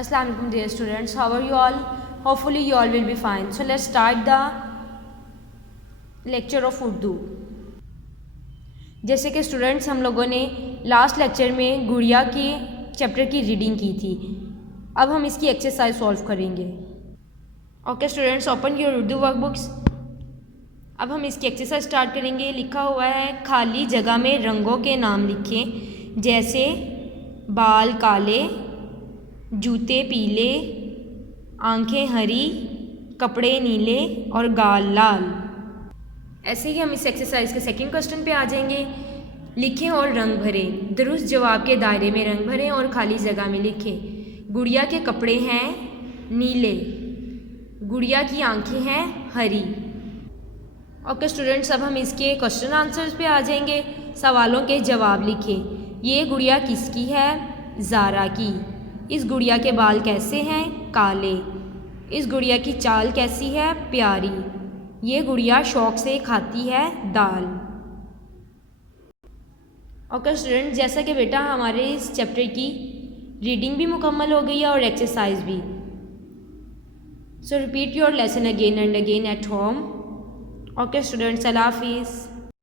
Assalamu alaikum dear students, how are you all? Hopefully you all will be fine. So let's start the lecture of Urdu. जैसे कि students हम लोगों ने last lecture में गुड़िया के चैप्टर की रीडिंग की थी, अब हम इसकी एक्सरसाइज सॉल्व करेंगे. Okay students, open your Urdu workbooks. अब हम इसकी एक्सरसाइज स्टार्ट करेंगे. लिखा हुआ है खाली जगह में रंगों के नाम लिखें, जैसे बाल काले, जूते पीले, आंखें हरी, कपड़े नीले और गाल लाल. ऐसे ही हम इस एक्सरसाइज के सेकंड क्वेश्चन पे आ जाएंगे. लिखें और रंग भरें. दुरुस्त जवाब के दायरे में रंग भरें और खाली जगह में लिखें. गुड़िया के कपड़े हैं नीले, गुड़िया की आंखें हैं हरी. ओके स्टूडेंट्स, अब हम इसके क्वेश्चन आंसर्स पे आ जाएंगे. सवालों के जवाब लिखें. ये गुड़िया किसकी है? ज़ारा की. इस गुड़िया के बाल कैसे हैं? काले. इस गुड़िया की चाल कैसी है? प्यारी. ये गुड़िया शौक़ से खाती है दाल. ओके स्टूडेंट, जैसा कि बेटा हमारे इस चैप्टर की रीडिंग भी मुकम्मल हो गई है और एक्सरसाइज भी. So repeat your lesson again and again at home. Okay students, अल्लाह हाफिज़.